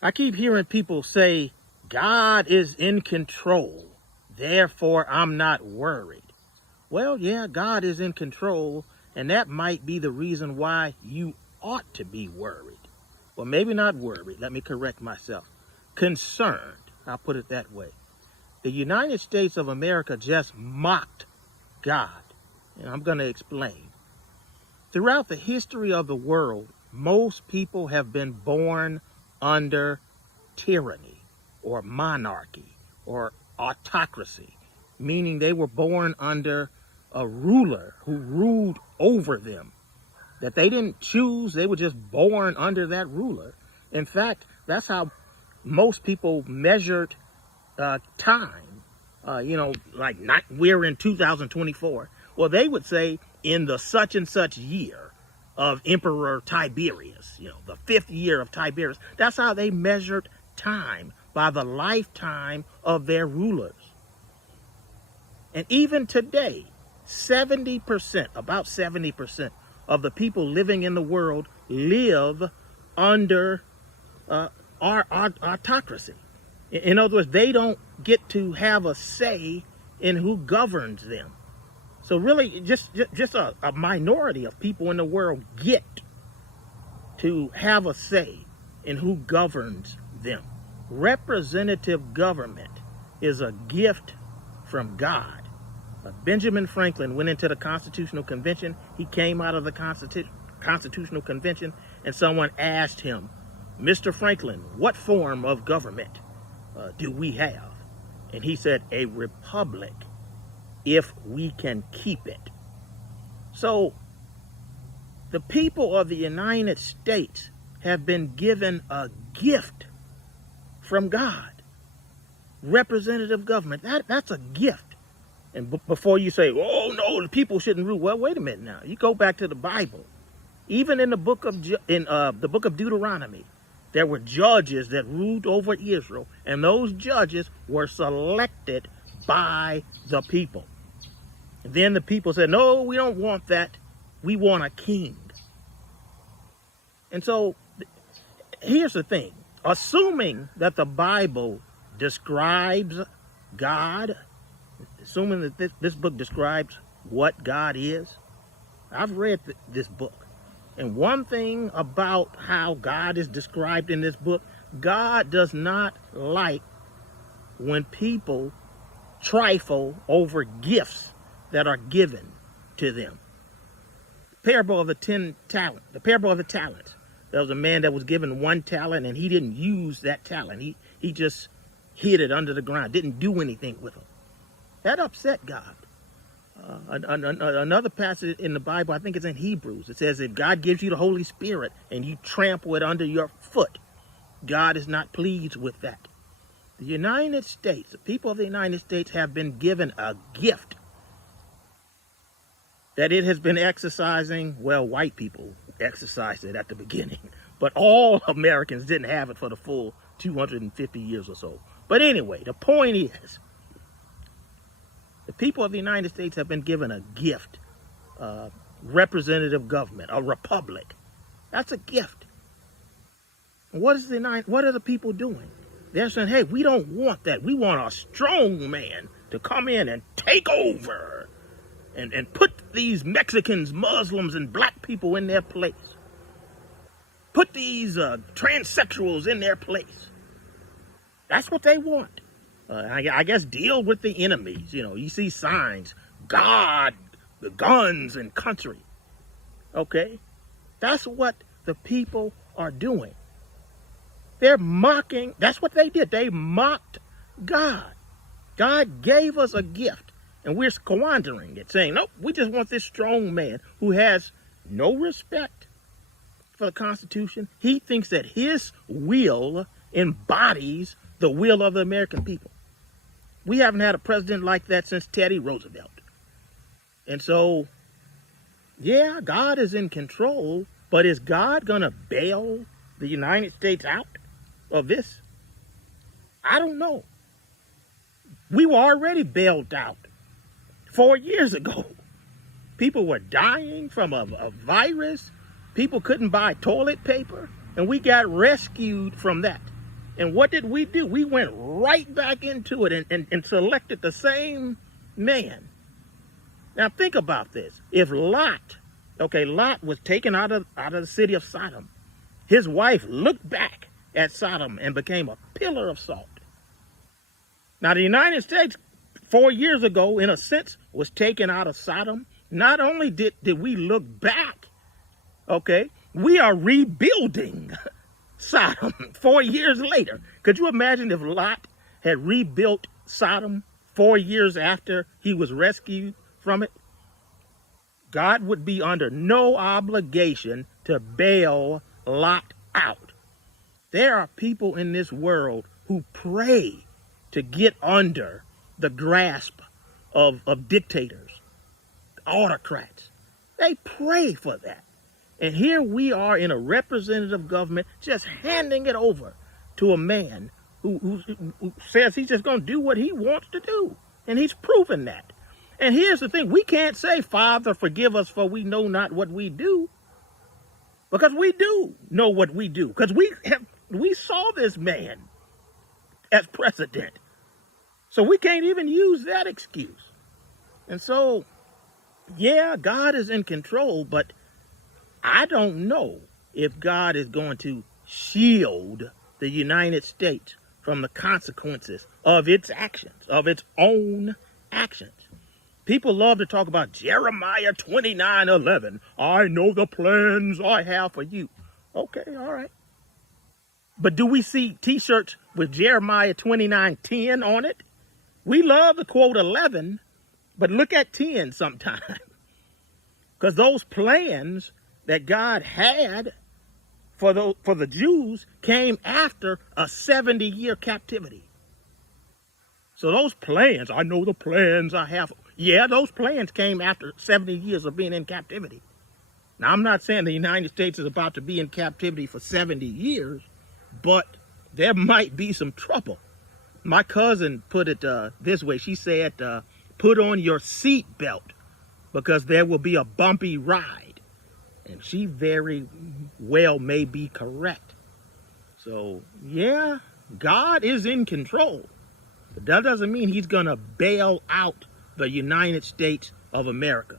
I keep hearing people say, God is in control, therefore I'm not worried. Well, yeah, God is in control, and that might be the reason why you ought to be worried. Well, maybe not worried. Let me correct myself. Concerned. I'll put it that way. The United States of America just mocked God, and I'm going to explain. Throughout the history of the world, most people have been born under tyranny or monarchy or autocracy, meaning they were born under a ruler who ruled over them, that they didn't choose, they were just born under that ruler. In fact, that's how most people measured time. We're in 2024. Well, they would say in the such and such year of Emperor Tiberius, the 5th year of Tiberius. That's how they measured time, by the lifetime of their rulers. And even today, about 70% of the people living in the world live under our autocracy. In other words, they don't get to have a say in who governs them. So really, just a minority of people in the world get to have a say in who governs them. Representative government is a gift from God. Benjamin Franklin went into the Constitutional Convention. He came out of the Constitutional Convention, and someone asked him, Mr. Franklin, what form of government do we have? And he said, a republic, if we can keep it. So the people of the United States have been given a gift from God. Representative government, that's a gift. And before you say, oh no, the people shouldn't rule. Well, wait a minute now. You go back to the Bible. Even in the book of Deuteronomy, there were judges that ruled over Israel, and those judges were selected by the people. And then the people said, no, we don't want that. We want a king. And so here's the thing. Assuming that the Bible describes God, assuming that this book describes what God is, I've read this book. And one thing about how God is described in this book, God does not like when people trifle over gifts that are given to them. The parable of the talents. There was a man that was given 1 talent, and he didn't use that talent. He just hid it under the ground, didn't do anything with it. That upset God. Another passage in the Bible, I think it's in Hebrews, it says if God gives you the Holy Spirit and you trample it under your foot, God is not pleased with that. The United States, the people of the United States have been given a gift that it has been exercising. Well, white people exercised it at the beginning, but all Americans didn't have it for the full 250 years or so. But anyway, the point is, the people of the United States have been given a gift, representative government, a republic. That's a gift. What are the people doing? They're saying, hey, we don't want that. We want a strong man to come in and take over and put these Mexicans, Muslims, and black people in their place. Put these transsexuals in their place. That's what they want. I guess deal with the enemies. You see signs, God, the guns, and country. Okay? That's what the people are doing. They're mocking. That's what they did. They mocked God. God gave us a gift, and we're squandering it, saying, nope, we just want this strong man who has no respect for the Constitution. He thinks that his will embodies the will of the American people. We haven't had a president like that since Teddy Roosevelt. And so, yeah, God is in control, but is God going to bail the United States out of this? I don't know. We were already bailed out 4 years ago. People were dying from a virus. People couldn't buy toilet paper, and we got rescued from that. And what did we do? We went right back into it and selected the same man. Now think about this. If Lot was taken out of the city of Sodom, his wife looked back at Sodom and became a pillar of salt. Now the United States 4 years ago, in a sense, was taken out of Sodom. Not only did we look back, we are rebuilding Sodom 4 years later. Could you imagine if Lot had rebuilt Sodom 4 years after he was rescued from it? God would be under no obligation to bail Lot out. There are people in this world who pray to get under the grasp of dictators, autocrats. They pray for that. And here we are in a representative government just handing it over to a man who says he's just going to do what he wants to do. And he's proven that. And here's the thing. We can't say, Father, forgive us for we know not what we do. Because we do know what we do. Because we saw this man as president. So we can't even use that excuse. And so, yeah, God is in control, but I don't know if God is going to shield the United States from the consequences of its actions, of its own actions. People love to talk about Jeremiah 29:11. I know the plans I have for you. Okay, all right. But do we see T-shirts with Jeremiah 29:10 on it? We love the quote 11, but look at 10 sometime. Because those plans that God had for the Jews came after a 70-year captivity. So those plans, I know the plans I have. Yeah, those plans came after 70 years of being in captivity. Now, I'm not saying the United States is about to be in captivity for 70 years, but there might be some trouble. My cousin put it this way. She said, put on your seat belt because there will be a bumpy ride. And she very well may be correct. So, yeah, God is in control. But that doesn't mean he's going to bail out the United States of America.